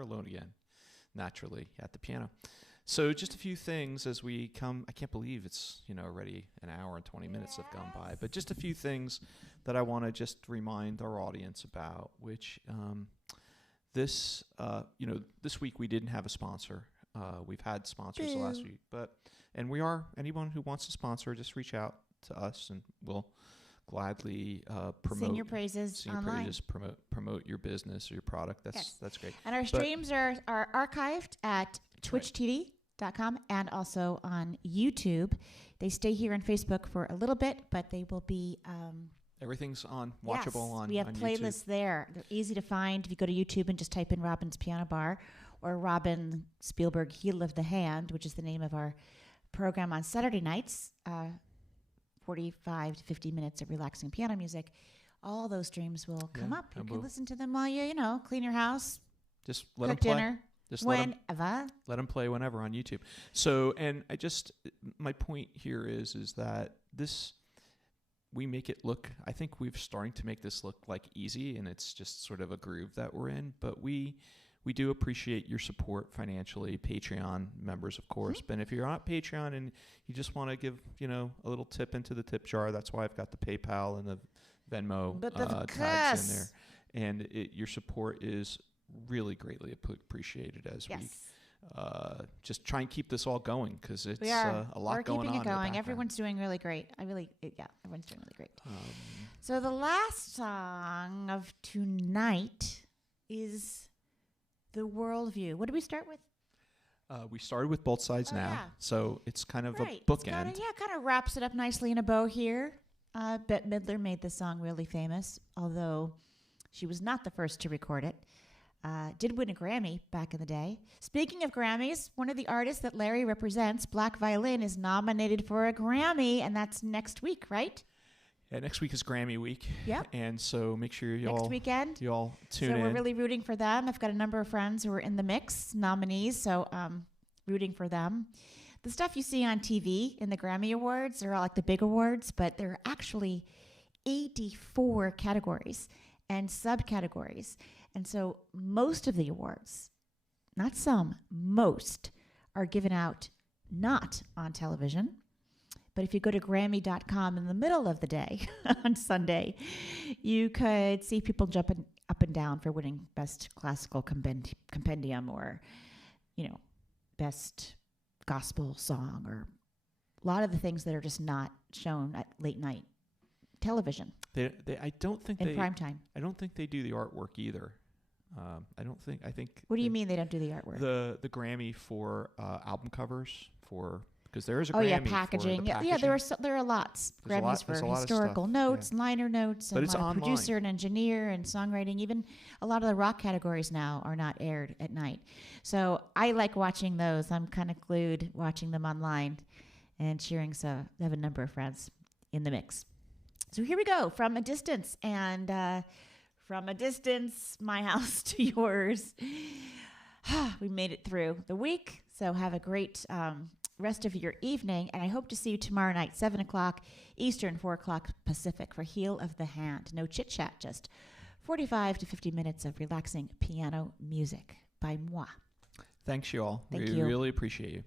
alone again, naturally at the piano. So just a few things as we come. I can't believe it's already an hour and 20 minutes have gone by. But just a few things that I want to just remind our audience about. Which this week we didn't have a sponsor. We've had sponsors the last week, and anyone who wants to sponsor, just reach out to us and we'll gladly promote. Sing your praises online. Promote your business or your product. That's great. And our streams are archived at twitchtv.com and also on YouTube. They stay here on Facebook for a little bit, but they will be... everything's watchable on YouTube. We have playlists there. They're easy to find. If you go to YouTube and just type in Robin's Piano Bar or Robin Spielberg Heel of the Hand, which is the name of our program on Saturday nights, 45 to 50 minutes of relaxing piano music, all those streams will come up. You can listen to them while you clean your house, just let them cook play. dinner, just whenever. Let them play whenever on YouTube. So, and my point here is that we make it look, I think we're starting to make this look like easy, and it's just sort of a groove that we're in, but we do appreciate your support financially, Patreon members, of course. Mm-hmm. But if you're on Patreon and you just want to give, a little tip into the tip jar, that's why I've got the PayPal and the Venmo tags in there. And your support is really greatly appreciated as we just try and keep this all going, because it's a lot going on. We're keeping it going. Everyone's doing really great. Everyone's doing really great. So the last song of tonight is The Worldview. What did we start with? We started with Both Sides Now. Yeah. So it's kind of a bookend. Kind of wraps it up nicely in a bow here. Bette Midler made this song really famous, although she was not the first to record it. Did win a Grammy back in the day. Speaking of Grammys, one of the artists that Larry represents, Black Violin, is nominated for a Grammy, and that's next week, right? Yeah, next week is Grammy week. Yep. And so make sure next weekend. Y'all tune in. So we're really rooting for them. I've got a number of friends who are in the mix, nominees, so rooting for them. The stuff you see on TV in the Grammy Awards are all like the big awards, but there are actually 84 categories and subcategories. And so most of the awards, not some, most, are given out not on television. But if you go to Grammy.com in the middle of the day on Sunday, you could see people jumping up and down for winning Best Classical Compendium or, Best Gospel Song, or a lot of the things that are just not shown at late night television. I don't think in prime time. I don't think they do the artwork either. I think. What do you mean they don't do the artwork? The Grammy for album covers because there is a Grammy. Oh yeah, packaging. For the packaging. Yeah, there are lots. Grammys for historical notes, liner notes, and a lot of producer and engineer and songwriting. Even a lot of the rock categories now are not aired at night. So I like watching those. I'm kind of glued watching them online and cheering. So I have a number of friends in the mix. So here we go, from a distance, and from a distance, my house to yours. We made it through the week, so have a great rest of your evening, and I hope to see you tomorrow night, 7 o'clock Eastern, 4 o'clock Pacific, for Heel of the Hand. No chit-chat, just 45 to 50 minutes of relaxing piano music by moi. Thanks, you all. Thank we you. Really appreciate you.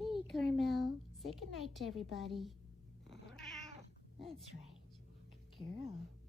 Hey, Carmel. Say goodnight to everybody. That's right. Good girl.